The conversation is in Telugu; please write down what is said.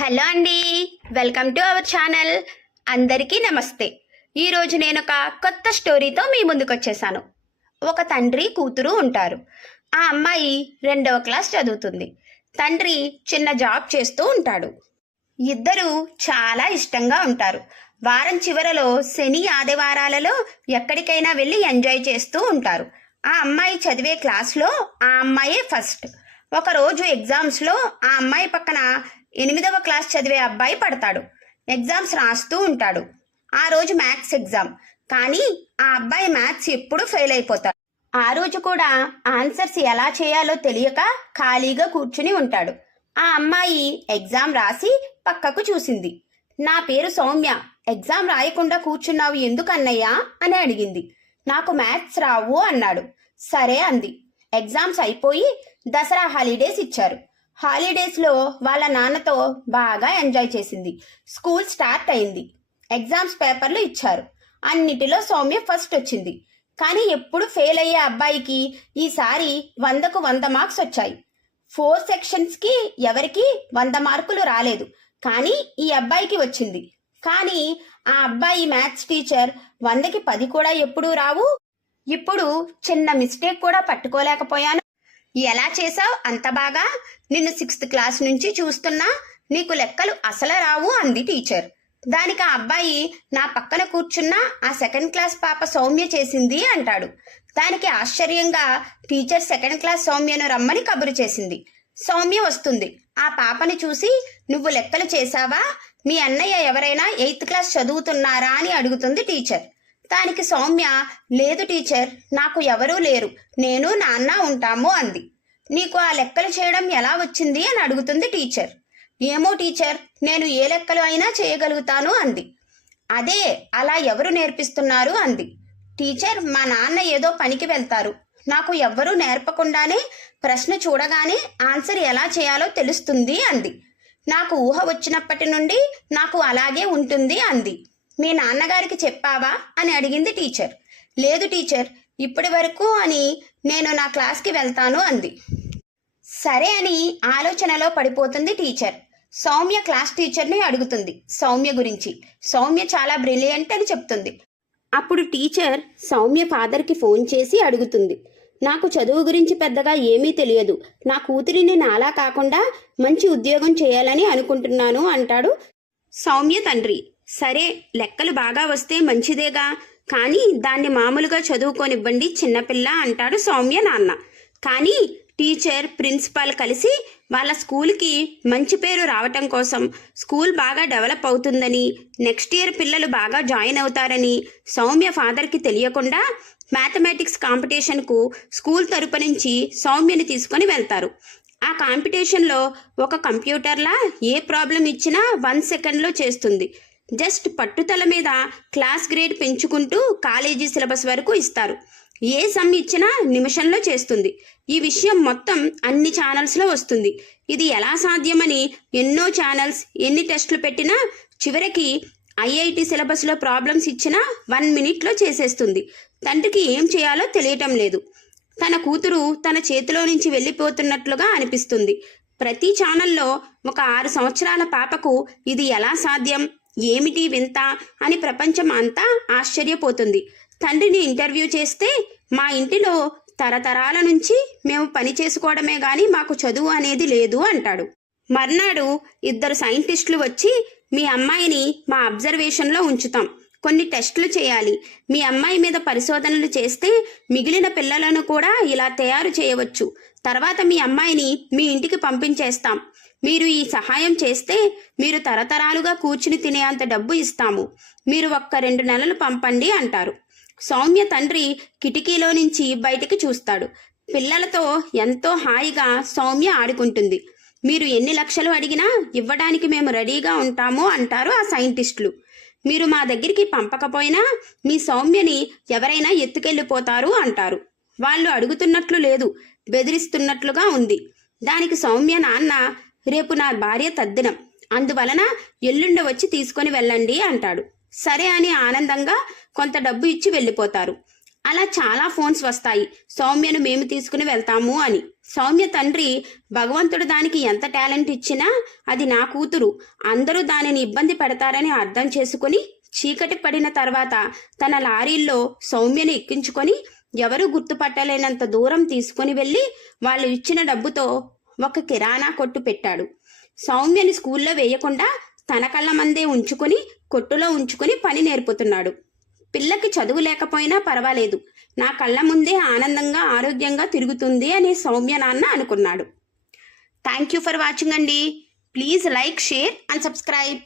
హలో అండి, వెల్కమ్ టు అవర్ ఛానల్. అందరికీ నమస్తే. ఈరోజు నేను ఒక కొత్త స్టోరీతో మీ ముందుకు వచ్చేసాను. ఒక తండ్రి కూతురు ఉంటారు. ఆ అమ్మాయి 2వ క్లాస్ చదువుతుంది. తండ్రి చిన్న జాబ్ చేస్తూ ఉంటాడు. ఇద్దరూ చాలా ఇష్టంగా ఉంటారు. వారం చివరలో శని ఆదివారాలలో ఎక్కడికైనా వెళ్ళి ఎంజాయ్ చేస్తూ ఉంటారు. ఆ అమ్మాయి చదివే క్లాస్లో ఆ అమ్మాయే ఫస్ట్. ఒకరోజు ఎగ్జామ్స్లో ఆ అమ్మాయి పక్కన 8వ క్లాస్ చదివే అబ్బాయి పడతాడు. ఎగ్జామ్స్ రాస్తూ ఉంటాడు. ఆ రోజు మ్యాథ్స్ ఎగ్జామ్. కానీ ఆ అబ్బాయి మ్యాథ్స్ ఎప్పుడూ ఫెయిల్ అయిపోతాడు. ఆ రోజు కూడా ఆన్సర్స్ ఎలా చేయాలో తెలియక ఖాళీగా కూర్చుని ఉంటాడు. ఆ అమ్మాయి ఎగ్జామ్ రాసి పక్కకు చూసింది. నా పేరు సౌమ్య, ఎగ్జామ్ రాయకుండా కూర్చున్నావు ఎందుకన్నయ్యా అని అడిగింది. నాకు మ్యాథ్స్ రావు అన్నాడు. సరే అంది. ఎగ్జామ్స్ అయిపోయి దసరా హాలిడేస్ ఇచ్చారు. హాలిడేస్లో వాళ్ళ నాన్నతో బాగా ఎంజాయ్ చేసింది. స్కూల్ స్టార్ట్ అయింది. ఎగ్జామ్స్ పేపర్లు ఇచ్చారు. అన్నిటిలో సౌమ్య ఫస్ట్ వచ్చింది. కానీ ఎప్పుడు ఫెయిల్ అయ్యే అబ్బాయికి ఈసారి 100కు 100 మార్క్స్ వచ్చాయి. 4 సెక్షన్స్కి ఎవరికి 100 మార్కులు రాలేదు. కానీ ఈ అబ్బాయికి వచ్చింది. కానీ ఆ అబ్బాయి మ్యాథ్స్ టీచర్ 100కి 10 కూడా ఎప్పుడూ రావు, ఇప్పుడు చిన్న మిస్టేక్ కూడా పట్టుకోలేకపోయాను. ఎలా చేసావు అంత బాగా? నిన్ను 6th క్లాస్ నుంచి చూస్తున్నా, నీకు లెక్కలు అసలు రావు అంది టీచర్. దానికి ఆ అబ్బాయి నా పక్కన కూర్చున్న ఆ 2nd క్లాస్ పాప సౌమ్య చేసింది అంటాడు. దానికి ఆశ్చర్యంగా టీచర్ 2nd క్లాస్ సౌమ్యను రమ్మని కబురు చేసింది. సౌమ్య వస్తుంది. ఆ పాపని చూసి నువ్వు లెక్కలు చేశావా, మీ అన్నయ్య ఎవరైనా 8th క్లాస్ చదువుతున్నారా అని అడుగుతుంది టీచర్. దానికి సౌమ్య లేదు టీచర్, నాకు ఎవరూ లేరు, నేను నాన్న ఉంటాము అంది. నీకు ఆ లెక్కలు చేయడం ఎలా వచ్చింది అని అడుగుతుంది టీచర్. ఏమో టీచర్, నేను ఏ లెక్కలు అయినా చేయగలుగుతాను అంది. అదే, అలా ఎవరు నేర్పిస్తున్నారు అంది. టీచర్, మా నాన్న ఏదో పనికి వెళ్తారు, నాకు ఎవ్వరూ నేర్పకుండానే ప్రశ్న చూడగానే ఆన్సర్ ఎలా చేయాలో తెలుస్తుంది అంది. నాకు ఊహ వచ్చినప్పటి నుండి నాకు అలాగే ఉంటుంది అంది. మీ నాన్నగారికి చెప్పావా అని అడిగింది టీచర్. లేదు టీచర్, ఇప్పటి వరకు అని నేను నా క్లాస్కి వెళ్తాను అంది. సరే అని ఆలోచనలో పడిపోతుంది టీచర్. సౌమ్య క్లాస్ టీచర్ని అడుగుతుంది సౌమ్య గురించి. సౌమ్య చాలా బ్రిలియంట్ అని చెప్తుంది. అప్పుడు టీచర్ సౌమ్య ఫాదర్కి ఫోన్ చేసి అడుగుతుంది, నాకు చదువు గురించి పెద్దగా ఏమీ తెలియదు, నా కూతురిని నాలా కాకుండా మంచి ఉద్యోగం చేయాలని అనుకుంటున్నాను అంటాడు సౌమ్య తండ్రి. సరే, లెక్కలు బాగా వస్తే మంచిదేగా, కానీ దాన్ని మామూలుగా చదువుకోనివ్వండి చిన్నపిల్ల అంటాడు సౌమ్య నాన్న. కానీ టీచర్ ప్రిన్సిపాల్ కలిసి వాళ్ళ స్కూల్కి మంచి పేరు రావటం కోసం, స్కూల్ బాగా డెవలప్ అవుతుందని, నెక్స్ట్ ఇయర్ పిల్లలు బాగా జాయిన్ అవుతారని సౌమ్య ఫాదర్కి తెలియకుండా మ్యాథమెటిక్స్ కాంపిటీషన్కు స్కూల్ తరపు నుంచి సౌమ్యని తీసుకొని వెళ్తారు. ఆ కాంపిటీషన్లో ఒక కంప్యూటర్లా ఏ ప్రాబ్లం ఇచ్చినా 1 సెకండ్లో చేస్తుంది. జస్ట్ పట్టుదల మీద క్లాస్ గ్రేడ్ పెంచుకుంటూ కాలేజీ సిలబస్ వరకు ఇస్తారు. ఏ సమ్ ఇచ్చినా నిమిషంలో చేస్తుంది. ఈ విషయం మొత్తం అన్ని ఛానల్స్లో వస్తుంది. ఇది ఎలా సాధ్యమని ఎన్నో ఛానల్స్ ఎన్ని టెస్టులు పెట్టినా చివరికి ఐఐటి సిలబస్లో ప్రాబ్లమ్స్ ఇచ్చినా 1 మినిట్లో చేసేస్తుంది. తండ్రికి ఏం చేయాలో తెలియటం లేదు. తన కూతురు తన చేతిలో నుంచి వెళ్ళిపోతున్నట్లుగా అనిపిస్తుంది. ప్రతి ఛానల్లో ఒక 6 సంవత్సరాల పాపకు ఇది ఎలా సాధ్యం, ఏమిటి వింత అని ప్రపంచం అంతా ఆశ్చర్యపోతుంది. తండ్రిని ఇంటర్వ్యూ చేస్తే, మా ఇంటిలో తరతరాల నుంచి మేము పని చేసుకోవడమే గాని మాకు చదువు అనేది లేదు అంటాడు. మర్నాడు 2 సైంటిస్టులు వచ్చి, మీ అమ్మాయిని మా అబ్జర్వేషన్లో ఉంచుతాం, కొన్ని టెస్టులు చేయాలి, మీ అమ్మాయి మీద పరిశోధనలు చేస్తే మిగిలిన పిల్లలను కూడా ఇలా తయారు చేయవచ్చు, తర్వాత మీ అమ్మాయిని మీ ఇంటికి పంపించేస్తాం, మీరు ఈ సహాయం చేస్తే మీరు తరతరాలుగా కూర్చుని తినేంత డబ్బు ఇస్తాము, మీరు ఒక్క 2 నెలలు పంపండి అంటారు. సౌమ్య తండ్రి కిటికీలో నుంచి బయటికి చూస్తాడు. పిల్లలతో ఎంతో హాయిగా సౌమ్య ఆడుకుంటుంది. మీరు ఎన్ని లక్షలు అడిగినా ఇవ్వడానికి మేము రెడీగా ఉంటాము అంటారు ఆ సైంటిస్టులు. మీరు మా దగ్గరికి పంపకపోయినా మీ సౌమ్యని ఎవరైనా ఎత్తుకెళ్ళిపోతారు అంటారు. వాళ్ళు అడుగుతున్నట్లు లేదు, బెదిరిస్తున్నట్లుగా ఉంది. దానికి సౌమ్య నాన్న, రేపు నా భార్య తద్దినం, అందువలన ఎల్లుండి వచ్చి తీసుకొని వెళ్ళండి అంటాడు. సరే అని ఆనందంగా కొంత డబ్బు ఇచ్చి వెళ్ళిపోతారు. అలా చాలా ఫోన్స్ వస్తాయి, సౌమ్యను మేము తీసుకుని వెళ్తాము అని. సౌమ్య తండ్రి, భగవంతుడు దానికి ఎంత టాలెంట్ ఇచ్చినా అది నా కూతురు, అందరూ దానిని ఇబ్బంది పెడతారని అర్థం చేసుకుని చీకటి పడిన తర్వాత తన లారీల్లో సౌమ్యను ఎక్కించుకొని ఎవరూ గుర్తుపట్టలేనంత దూరం తీసుకుని వెళ్ళి వాళ్ళు ఇచ్చిన డబ్బుతో ఒక కిరాణా కొట్టు పెట్టాడు. సౌమ్యని స్కూల్లో వేయకుండా తన కళ్ళ మందే ఉంచుకొని కొట్టులో ఉంచుకొని పని నేర్పుతున్నాడు. పిల్లకి చదువు లేకపోయినా పర్వాలేదు, నా కళ్ళ ముందే ఆనందంగా ఆరోగ్యంగా తిరుగుతుంది అని సౌమ్య నాన్న అనుకున్నాడు. థ్యాంక్ యూ ఫర్ వాచింగ్ అండి. Please like, share and subscribe.